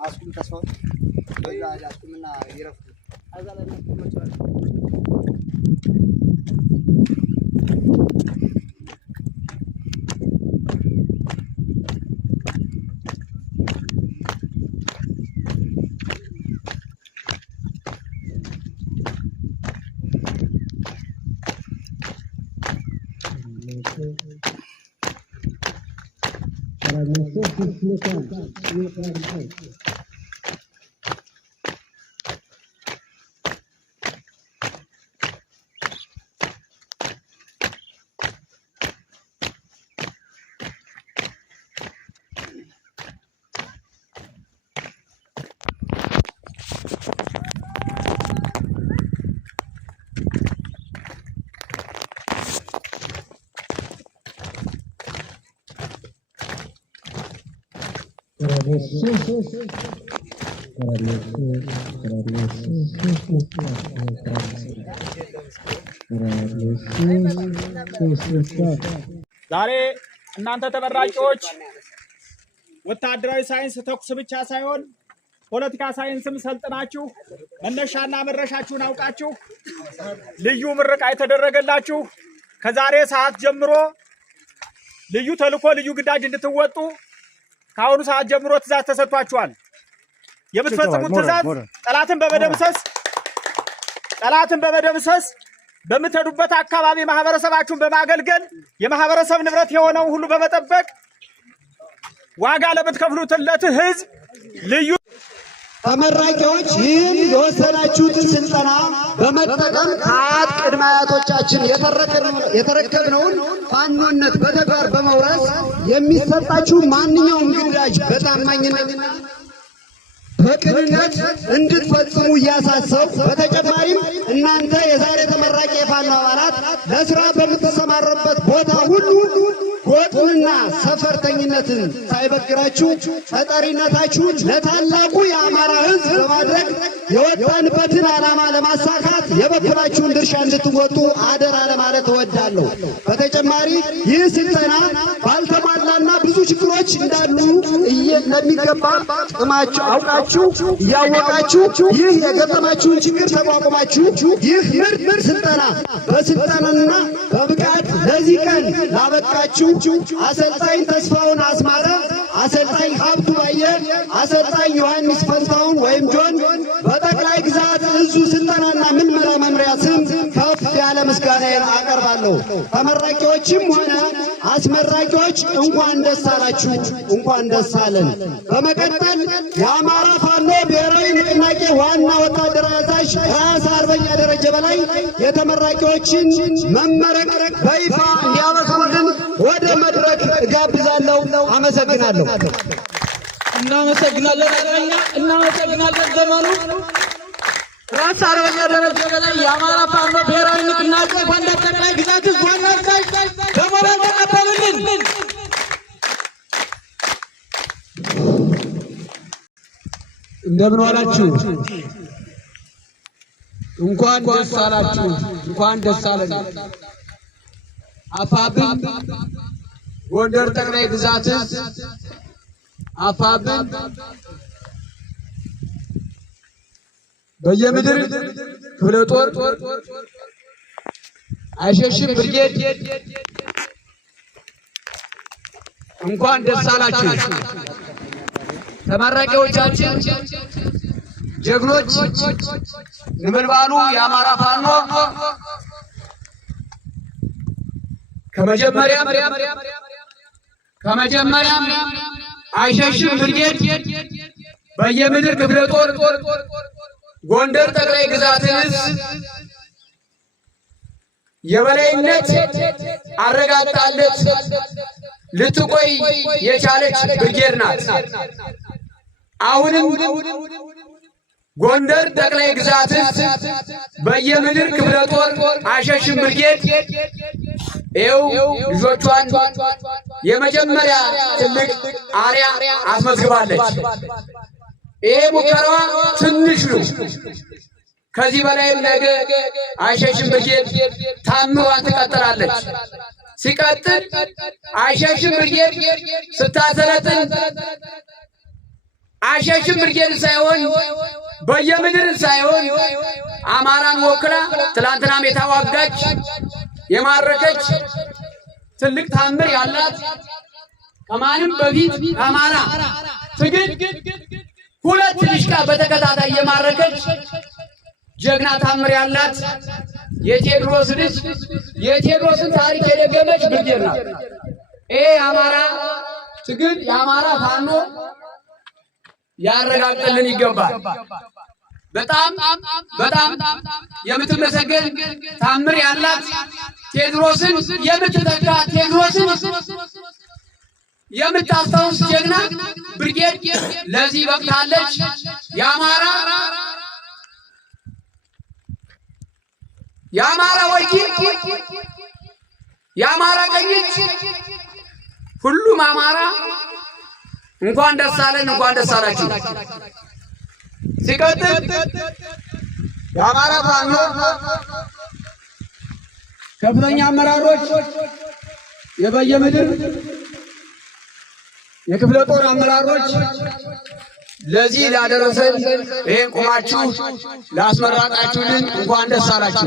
Askum tasawuf bela askumna yirafu azala nakumachwala ዛሬ እናንተ ተመራቂዎች ወታደራዊ ሳይንስ ተኩስ ብቻ ሳይሆን ፖለቲካ ሳይንስም ሰልጥናችሁ መነሻና መድረሻችሁን አውቃችሁ ልዩ ምረቃ የተደረገላችሁ ከዛሬ ሰዓት ጀምሮ ልዩ ተልዕኮ ልዩ ግዳጅ እንድትወጡ ካሁኑ ሰዓት ጀምሮ ትእዛዝ ተሰጥቷችኋል። የምትፈጽሙት ትእዛዝ ጠላትን በመደምሰስ በምትሄዱበት አካባቢ ማህበረሰባችሁን በማገልገል የማህበረሰብ ንብረት የሆነው ሁሉ በመጠበቅ ዋጋ ለምትከፍሉለት ህዝብ ልዩ ተመራቂዎች ይህን የወሰናችሁትን ስልጠና በመጠቀም ከአያት ቅድመ አያቶቻችን የተረከብነውን ፋኖነት በተግባር በመውረስ የሚሰጣችሁ ማንኛውም ግዳጅ በታማኝነት በቅንነት እንድትፈጽሙ እያሳሰብኩ በተጨማሪም እናንተ የዛሬ ተመራቂ የፋኖ አባላት ለስራ በምትሰማሩበት ቦታ ሁሉ ጎጥንና ሰፈርተኝነትን ሳይበግራችሁ ተጠሪነታችሁን ለታላቁ የአማራ ህዝብ በማድረግ የወጣንበትን ዓላማ ለማሳካት የበኩላችሁን ድርሻ እንድትወጡ አደራ ለማለት እወዳለሁ። በተጨማሪ ይህ ስልጠና ባልተሟላና ብዙ ችግሮች እንዳሉ ለሚገባ ጥማችሁ አውቃችሁ እያወቃችሁ ይህ የገጠማችሁን ችግር ተቋቁማችሁ ይህ ምርጥ ስልጠና በስልጠናና በብቃት ለዚህ ቀን ላበቃችሁ አሰልጣኝ ተስፋውን አስማረ፣ አሰልጣኝ ሀብቱ አየር፣ አሰልጣኝ ዮሐንስ ፈንታውን ወይም ጆን በጠቅላይ ግዛት እዙ ስልጠናና ምልመላ መምሪያ ስም ከፍ ያለ ምስጋናዬን አቀርባለሁ። ተመራቂዎችም ሆነ አስመራቂዎች እንኳን ደስ አላችሁ፣ እንኳን ደስ አለን። በመቀጠል የአማራ ፋኖ ብሔራዊ ንቅናቄ ዋና ወታደራዊ አዛዥ ራስ አርበኛ ደረጀ በላይ የተመራቂዎችን መመረቅ በይፋ እንዲያበስሩልን ወደ መድረክ እጋብዛለሁ። አመሰግናለሁ። እናመሰግናለን። እናመሰግናለን። ዘመኑ ራስ አርበኛ ደረጀ በላይ የአማራ ፋኖ ብሔራዊ ንቅናቄ ጎንደር ጠቅላይ ግዛት ዋና አዛዥ በሞራል ተቀበሉልን። እንደምን ዋላችሁ? እንኳን ደስ አላችሁ፣ እንኳን ደስ አለን። አፋብን ጎንደር ጠቅላይ ግዛት አፋብን በየምድር ክፍለ ጦር አይሸሽም ብርጌድ እንኳን ደስ አላችሁ። ተመራቂዎቻችን ጀግኖች ነበልባሉ የአማራ ፋኖ ከመጀመሪያም አይሸሽም ብርጌድ በየምድር ክፍለ ጦር ጎንደር ጠቅላይ ግዛት የበላይነት አረጋግጣለች ልትቆይ የቻለች ብርጌድ ናት። አሁንም ጎንደር ጠቅላይ ግዛት በየምድር ክፍለ ጦር አሸሽም ብርጌድ ይኸው ልጆቿን የመጀመሪያ ትልቅ አርያ አስመዝግባለች። ይሄ ሙከራዋ ትንሽ ነው። ከዚህ በላይም ነገ አሸሽም ብርጌድ ታምሯን ትቀጥላለች። ሲቀጥል አሸሽም ብርጌድ ስታሰለጥን አሸሽም ብርጌድ ሳይሆን በየምድር ሳይሆን አማራን ወክላ ትላንትናም የታዋጋች የማረከች ትልቅ ታምር ያላት ከማንም በፊት አማራ ትግል ሁለት ልሽቃ በተከታታይ የማረከች ጀግና ታምር ያላት የቴዎድሮስ ልጅ የቴዎድሮስን ታሪክ የደገመች ብርጌድ ናት። ይሄ አማራ ትግል የአማራ ፋኖ ያረጋግጥልን ይገባል። በጣም የምትመሰገን ታምር ያላት ቴዎድሮስን የምትተካ ቴዎድሮስን የምታስታውስ ጀግና ብርጌድ ለዚህ በቅታለች። የአማራ ወኪል የአማራ ቀኝ እጅ ሁሉም አማራ እንኳን ደስ አለን፣ እንኳን ደስ አላችሁ። ሲቀጥል የአማራ ፋኖ ከፍተኛ አመራሮች የበየምድር የክፍለ ጦር አመራሮች ለዚህ ላደረሰን ይሄን ቆማችሁ ላስመረቃችሁልን እንኳን ደስ አላችሁ።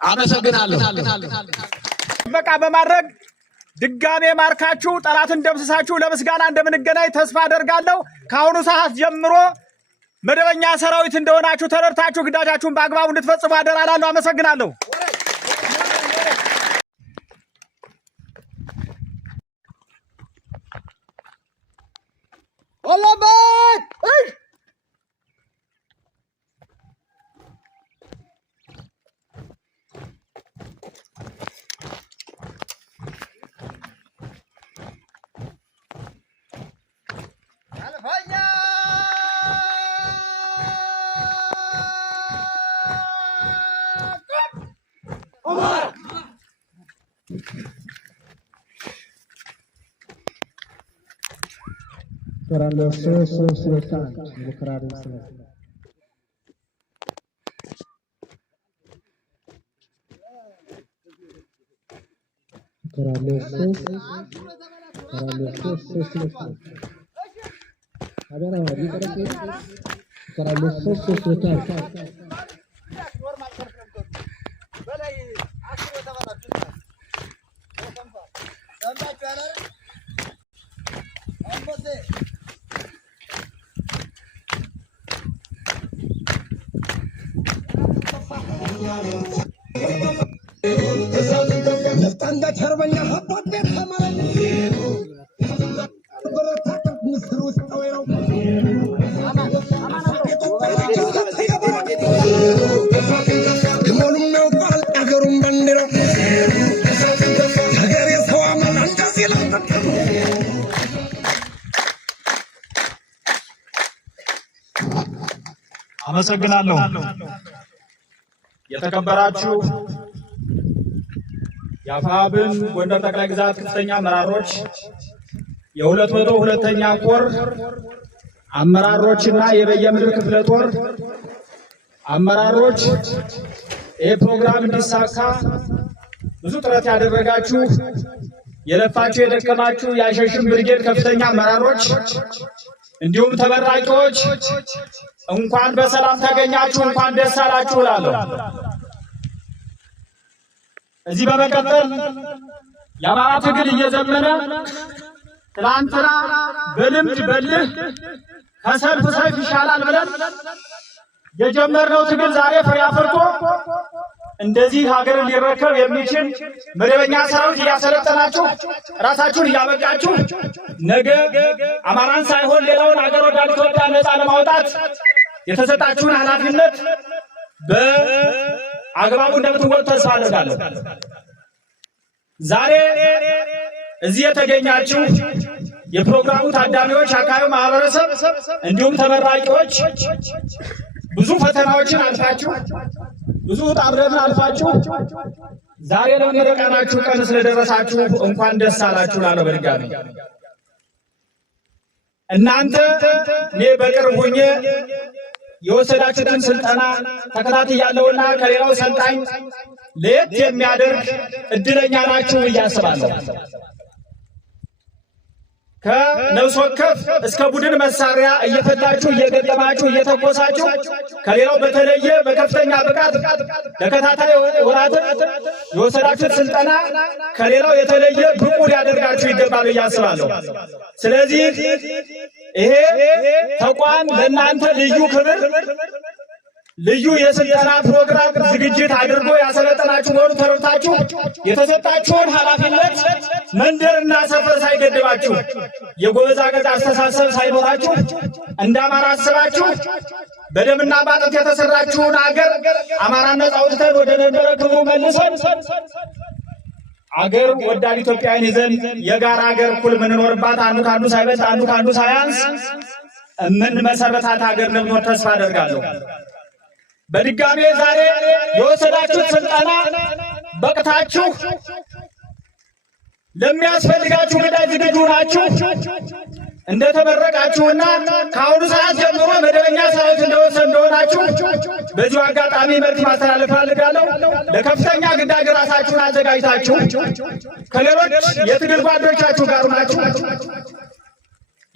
አመሰግናለሁ። በቃ በማድረግ ድጋሜ ማርካችሁ ጠላትን ደምስሳችሁ ለምስጋና እንደምንገናኝ ተስፋ አደርጋለሁ። ከአሁኑ ሰዓት ጀምሮ መደበኛ ሰራዊት እንደሆናችሁ ተረድታችሁ ግዳጃችሁን በአግባቡ እንድትፈጽሙ አደራ እላለሁ። አመሰግናለሁ። አመሰግናለሁ። የተከበራችሁ የአፋብን ጎንደር ጠቅላይ ግዛት ከፍተኛ አመራሮች፣ የ202ኛ ኮር አመራሮችና የበየምድር ክፍለ ጦር አመራሮች ይህ ፕሮግራም እንዲሳካ ብዙ ጥረት ያደረጋችሁ የለፋችሁ የደከማችሁ የአሸሽም ብርጌድ ከፍተኛ አመራሮች እንዲሁም ተመራቂዎች እንኳን በሰላም ተገኛችሁ፣ እንኳን ደስ አላችሁ እላለሁ። እዚህ በመቀጠል የአማራ ትግል እየዘመነ ትላንትና በልምድ በልህ ከሰልፍ ሰይፍ ይሻላል ብለን የጀመርነው ትግል ዛሬ ፍሬ አፍርቶ እንደዚህ ሀገርን ሊረከብ የሚችል መደበኛ ሰራዊት እያሰለጠናችሁ ራሳችሁን እያበቃችሁ ነገ አማራን ሳይሆን ሌላውን ሀገር ወዳድ ኢትዮጵያ ነፃ ለማውጣት የተሰጣችሁን ኃላፊነት አግባቡ እንደምትወጡ ተስፋ አደርጋለሁ። ዛሬ እዚህ የተገኛችሁ የፕሮግራሙ ታዳሚዎች፣ አካባቢው ማህበረሰብ እንዲሁም ተመራቂዎች ብዙ ፈተናዎችን አልፋችሁ ብዙ ውጣ ውረድን አልፋችሁ ዛሬ ለምረቃናችሁ ቀን ስለደረሳችሁ እንኳን ደስ አላችሁ እላለሁ በድጋሚ። እናንተ እኔ በቅርብ ሆኜ የወሰዳችሁትን ስልጠና ተከታትያለሁና ከሌላው ሰልጣኝ ለየት የሚያደርግ እድለኛ ናችሁ ብዬ አስባለሁ። ከነፍስ ወከፍ እስከ ቡድን መሳሪያ እየፈታችሁ እየገጠማችሁ እየተኮሳችሁ ከሌላው በተለየ በከፍተኛ ብቃት ለከታታይ ወራት የወሰዳችሁት ስልጠና ከሌላው የተለየ ብቁ ሊያደርጋችሁ ይገባል ብዬ አስባለሁ። ስለዚህ ይሄ ተቋም ለእናንተ ልዩ ክብር ልዩ የስልጠና ፕሮግራም ዝግጅት አድርጎ ያሰለጠናችሁ መሆኑን ተረድታችሁ የተሰጣችሁን ኃላፊነት መንደርና ሰፈር ሳይገድባችሁ የጎበዝ አገዝ አስተሳሰብ ሳይኖራችሁ እንደ አማራ አስባችሁ በደምና በአጥንት የተሰራችሁን አገር አማራን ነፃ አውጥተን ወደ ነበረ ክብሩ መልሰን አገር ወዳድ ኢትዮጵያን ይዘን የጋራ አገር እኩል የምንኖርባት አንዱ ካንዱ ሳይበልጥ አንዱ ካንዱ ሳያንስ ምን መሰረታት አገር እንደምትሆን ተስፋ አደርጋለሁ። በድጋሜ ዛሬ የወሰዳችሁት ስልጠና በቅታችሁ ለሚያስፈልጋችሁ ግዳጅ ዝግጁ ናችሁ። እንደተመረቃችሁና ከአሁኑ ሰዓት ጀምሮ መደበኛ ሰራዊት እንደሆናችሁ በዚሁ አጋጣሚ መልዕክት ማስተላለፍ ፈልጋለሁ። ለከፍተኛ ግዳጅ ራሳችሁን አዘጋጅታችሁ ከሌሎች የትግል ጓዶቻችሁ ጋር ናችሁ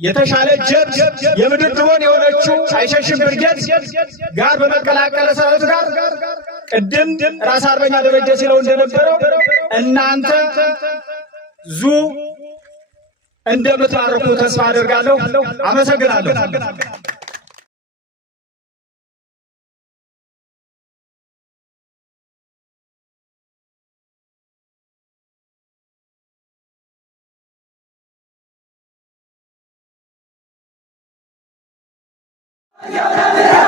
የተሻለ ጀብድ የምድር ድሮን የሆነችው አይሸሽም ብርጌድ ጋር በመቀላቀል ሰራዊት ጋር ቅድም ራስ አርበኛ ደረጀ ሲለው እንደነበረው እናንተ ዙ እንደምትባረኩ ተስፋ አደርጋለሁ። አመሰግናለሁ።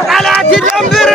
ጠላት ይደንብር።